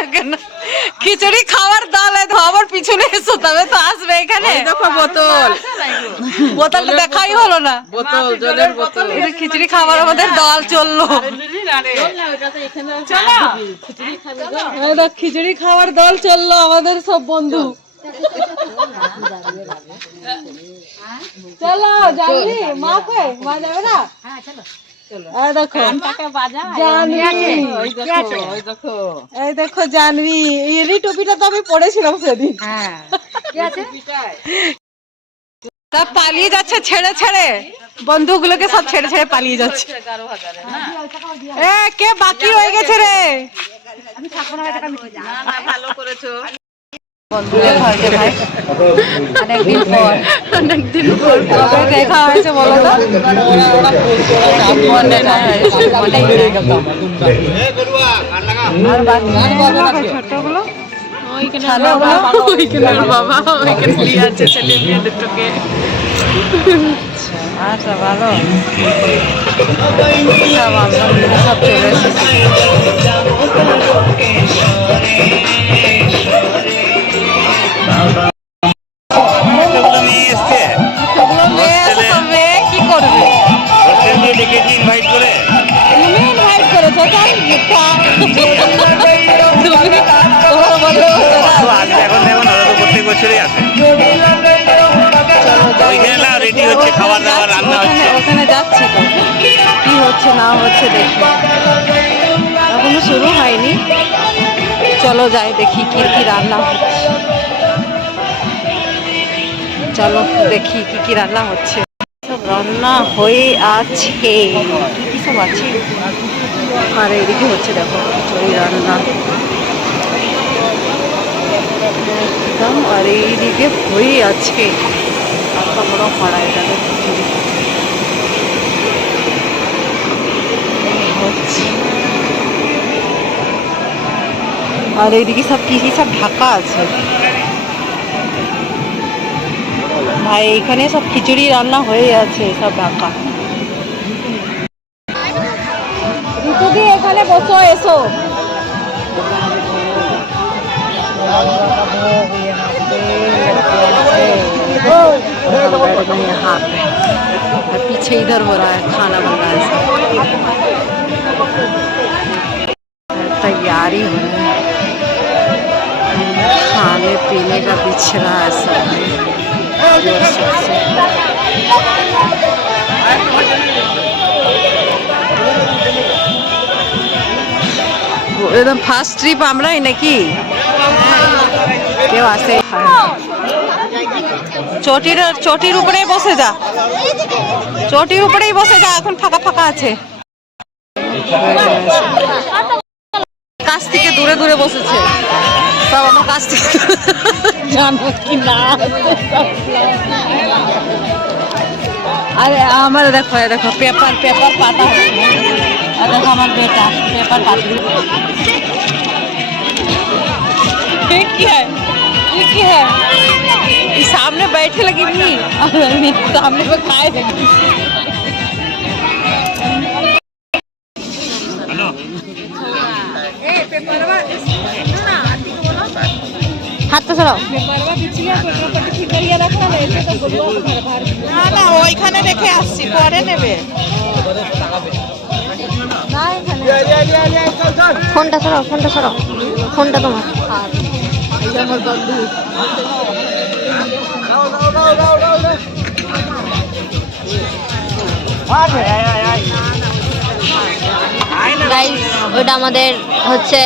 করছো কেন? খিচুড়ি খাওয়ার দল আমার পিছনে এসো, তবে তো আসবে এখানে। দেখো বোতল, বোতলটা দেখাই হলো না। বোতল, জলের বোতল। খিচুড়ি খাবার আমাদের দল চললো। খিচুড়ি খাওয়ার দল চললো আমাদের সব বন্ধু। চলো জানবি, মা কই? মা যাবে না? দেখো এই দেখো জানবি, এই টুপিটা তো আমি পড়েছিলাম সেদিন। সব পালিয়ে যাচ্ছে ছেড়ে ছেড়ে, বন্ধুগুলোকে সব ছেড়ে ছেড়ে পালিয়ে যাচ্ছে। কে বাকি রয়ে গেছে রে? ভালো করেছো। অনেকদিন পর কবে দেখা হয়েছে বলো তো? ছোটগুলো বাবা ওইখানে নিয়ে আছে ছেলে মেয়ে দুটোকে। আচ্ছা ভালো, সব আমরা সব চলে এসেছি। কি করবে? ইনভাইট করেছো এখন দেখুন ওরা তো প্রত্যেক বছরই আসে। রেডি হচ্ছে, খাবার দাবার রান্না হচ্ছে। ওখানে যাচ্ছি তো, কি হচ্ছে না হচ্ছে দেখি, এখনো শুরু হয়নি। চলো যাই দেখি কি কি রান্না হচ্ছে। চলো দেখি কি কি রান্না হচ্ছে। সব রান্না হয়ে আছে, কি কি সব আছে। আর এদিকে হচ্ছে দেখো খিচুড়ি রান্না একদম, আর এইদিকে হয়ে আছে এত বড় কড়াই এটাতে খিচুড়ি হচ্ছে। আর এইদিকে সব কি কি সব ঢাকা আছে ভাই, এখানে সব খিচুড়ি রান্না হয়ে আছে সব ঢাকা। ঋতুদি এখানে বসো, এসো। यहाँ पे पीछे इधर हो रहा है, खाना बन रहा है, तैयारी हो रही है, खाने पीने का बिछ रहा है सब। एकदम फास्ट ट्रिप আমরাই নাকি কেউ আসে? চটির উপরেই বসে যা, চটির উপরেই বসে যা, এখন ফাঁকা ফাঁকা আছে। কাছ থেকে দূরে দূরে বসেছে সব, আমার কাছ থেকে জানো কি না। আরে আমার দেখো দেখো পেপার পেপার পাতা, দেখো আমার বেটা पेपर पाती। क्या है ये? क्या है? ये सामने बैठे लगी नहीं, सामने पे खाए लगी। हाथ तो सराओ। না ওইখানে রেখে আসছি, পরে নেবে। ফোনটা সরাও, ফোনটা সরাও, ফোনটা তোমার। আমার বন্ধু গাইস, ওটা আমাদের হচ্ছে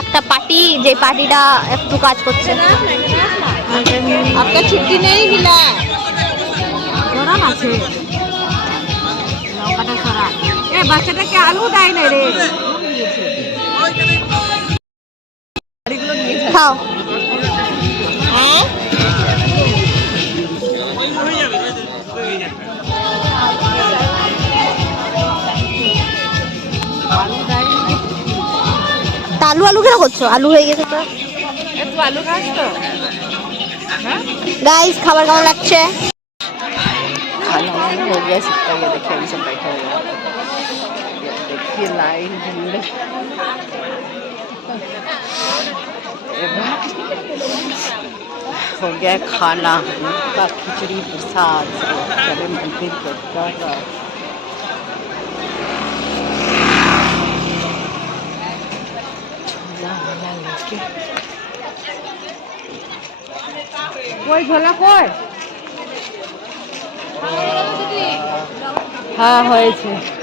একটা পার্টি, যে পার্টিটা একটু কাজ করছে। আপনার ছুটি নেই মিলা গরম আছে, লঙ্কাটা সরা। এ বাচ্চাটাকে আলু দেয় না রে, খাও। হ্যাঁ আলু আলু কেন করছো? আলু হয়ে গেছে তো। একটু আলু খাস তো। गाइस খাবার কেমন লাগছে? खाना हो गया, सीखता गया। देखिए अभी सब बैठे हुए हैं, देखिए लाइन भीड़। हो गया खाना का खिचड़ी प्रसाद चले मंदिर को कोई झोला कोई हाँ হয়েছে